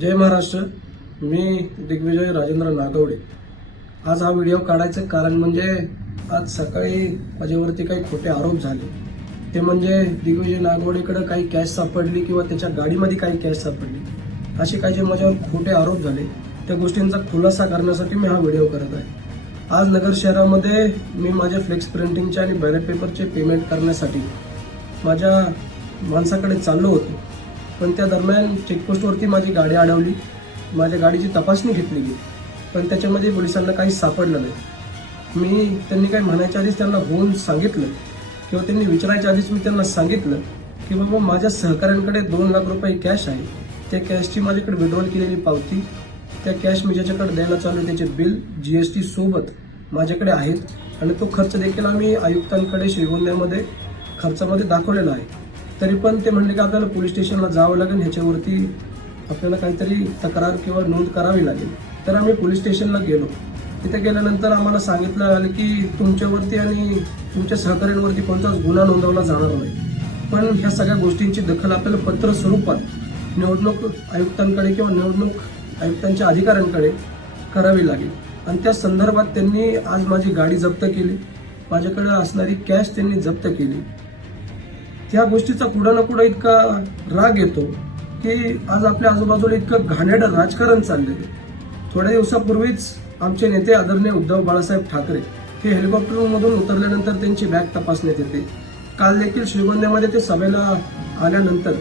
जय महाराष्ट्र मी दिग्विजय राजेंद्र नागवडे आज हा व्हिडिओ काढायचं कारण म्हणजे आज सकाळी माझ्यावरती काही खोटे आरोप झाले ते म्हणजे दिग्विजय नागवडेकडं काही कॅश सापडली किंवा त्याच्या गाडीमध्ये काही कॅश सापडली असे काही जे माझ्यावर खोटे आरोप झाले त्या गोष्टींचा खुलासा करण्यासाठी मी हा व्हिडिओ करत आहे आज नगर शहरामध्ये मी माझ्या फ्लेक्स प्रिंटिंगचे आणि बॅलेट पेपरचे पेमेंट करण्यासाठी माझ्या माणसाकडे चाललो होतो पण त्या दरम्यान चेकपोस्टवरती माझी गाडी अडवली माझ्या गाडीची तपासणी घेतली गेली पण त्याच्यामध्ये पोलिसांना काही सापडलं नाही मी त्यांनी काही म्हणायच्या आधीच त्यांना होऊन सांगितलं किंवा त्यांनी विचारायच्या आधीच मी त्यांना सांगितलं की बाबा माझ्या सहकाऱ्यांकडे दोन लाख रुपये कॅश आहे त्या कॅशची माझ्याकडे विड्रॉल केलेली पावती त्या कॅश मी ज्याच्याकडे द्यायला चालू आहे त्याचे बिल जी एस टी सोबत माझ्याकडे आहेत आणि तो खर्च देखील आम्ही आयुक्तांकडे श्रीगोंद्यामध्ये खर्चामध्ये दाखवलेला आहे तरी पण ते म्हणले की आपल्याला पोलीस स्टेशनला जावं लागेल ह्याच्यावरती आपल्याला काहीतरी तक्रार किंवा नोंद करावी लागेल तर आम्ही पोलीस स्टेशनला गेलो तिथे गेल्यानंतर आम्हाला सांगितलं आलं की तुमच्यावरती आणि तुमच्या सहकाऱ्यांवरती कोणताच गुन्हा नोंदवला जाणार नाही पण ह्या सगळ्या गोष्टींची दखल आपल्याला पत्र स्वरूपात निवडणूक आयुक्तांकडे किंवा निवडणूक आयुक्तांच्या अधिकाऱ्यांकडे करावी लागेल आणि त्या संदर्भात त्यांनी आज माझी गाडी जप्त केली माझ्याकडे असणारी कॅश त्यांनी जप्त केली त्या गोष्टीचा कुठं ना कुठं इतका राग येतो की आज आपल्या आजूबाजूला इतकं घाणेडं राजकारण चाललंय थोड्या दिवसापूर्वीच आमचे नेते आदरणीय उद्धव बाळासाहेब ठाकरे हे हेलिकॉप्टरमधून उतरल्यानंतर त्यांची बॅग तपासण्यात येते काल देखील श्रीगोंद्यामध्ये ते सभेला आल्यानंतर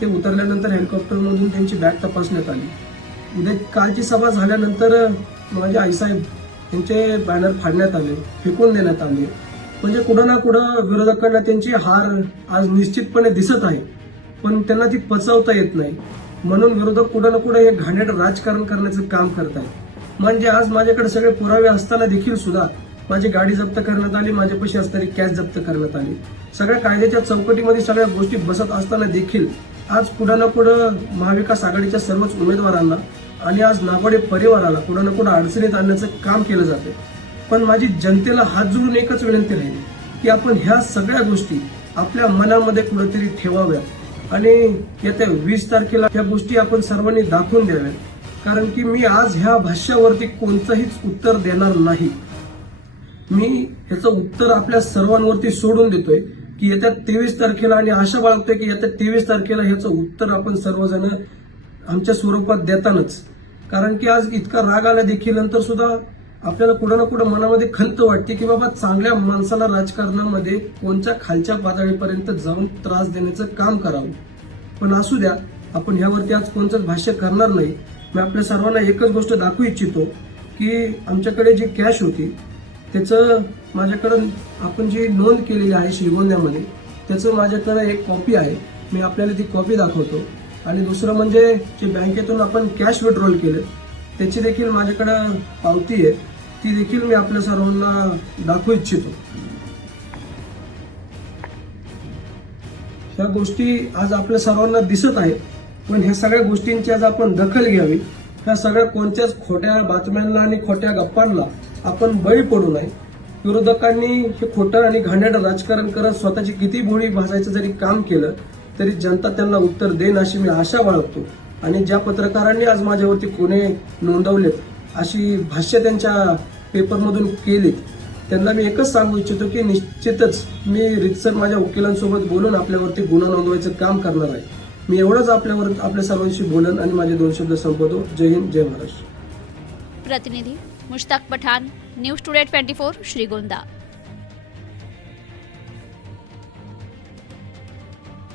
ते उतरल्यानंतर हेलिकॉप्टरमधून त्यांची बॅग तपासण्यात आली उद्या कालची सभा झाल्यानंतर माझे आईसाहेब यांचे बॅनर फाडण्यात आले फेकून देण्यात आले म्हणजे कुठं ना कुठं विरोधकांना त्यांची हार आज निश्चितपणे दिसत आहे पण त्यांना ती पचवता येत नाही म्हणून विरोधक कुठं ना कुठं हे घाणेट राजकारण करण्याचं काम करत आहेत म्हणजे आज माझ्याकडे सगळे पुरावे असताना देखील सुद्धा माझी गाडी जप्त करण्यात आली माझ्यापाशी पैसे असताना कॅश जप्त करण्यात आली सगळ्या कायद्याच्या चौकटीमध्ये सगळ्या गोष्टी बसत असताना देखील आज कुठं ना कुठं महाविकास आघाडीच्या सर्वच उमेदवारांना आणि आज नागोडे परिवाराला कुठं ना कुठं अडचणीत आणण्याचं काम केलं जाते पण माझी जनतेला हात जोडून एकच विनंती राहील की आपण ह्या सगळ्या गोष्टी आपल्या मनामध्ये कुठेतरी ठेवाव्या आणि येत्या वीस तारखेला ह्या गोष्टी आपण सर्वांनी दाखवून द्याव्यात कारण की मी आज ह्या भाष्यावरती कोणतंहीच उत्तर देणार नाही मी ह्याचं उत्तर आपल्या सर्वांवरती सोडून देतोय की येत्या तेवीस तारखेला आणि आशा बाळगतोय की येत्या तेवीस तारखेला ह्याचं उत्तर आपण सर्वजण आमच्या स्वरूपात देतानाच कारण की आज इतका राग आला देखील नंतर सुद्धा आपल्याला कुठं ना कुठं मनामध्ये खंत वाटते की बाबा चांगल्या माणसाला राजकारणामध्ये कोणत्या खालच्या पातळीपर्यंत जाऊन त्रास देण्याचं काम करावं पण असू द्या आपण ह्यावरती आज कोणतंच भाष्य करणार नाही मी आपल्या सर्वांना एकच गोष्ट दाखवू इच्छितो की आमच्याकडे जी कॅश होती त्याचं माझ्याकडं आपण जी नोंद केलेली आहे श्रीगोंद्यामध्ये त्याचं माझ्याकडं एक कॉपी आहे मी आपल्याला ती कॉपी दाखवतो आणि दुसरं म्हणजे जे बँकेतून आपण कॅश विड्रॉल केलं त्याची देखील माझ्याकडं पावती आहे ती देखील मी आपल्या सर्वांना दाखवू इच्छितो ह्या गोष्टी आज आपल्या सर्वांना दिसत आहेत पण ह्या सगळ्या गोष्टींची आज आपण दखल घ्यावी ह्या सगळ्या कोणत्याच खोट्या बातम्यांना आणि खोट्या गप्पांना आपण बळी पडू नये विरोधकांनी हे खोटं आणि घाणेड राजकारण करत स्वतःची किती बोळी भासायचं जरी काम केलं तरी जनता त्यांना उत्तर देईन अशी मी आशा बाळगतो आणि ज्या पत्रकारांनी आज माझ्यावरती कोणी नोंदवलेत अशी भाष्य त्यांच्या पेपरमधून केली त्यांना मी एकच सांगू इच्छितो की निश्चितच मी रितसर माझ्या वकिलांसोबत बोलून आपल्यावरती गुन्हा नोंदवायचं काम करणार आहे मी एवढंच आपल्यावर आपल्या सर्वांशी बोलन आणि माझे दोन शब्द संपवतो जय हिंद जय महाराष्ट्र प्रतिनिधी Mushtaq Pathan news today twenty four Shrigonda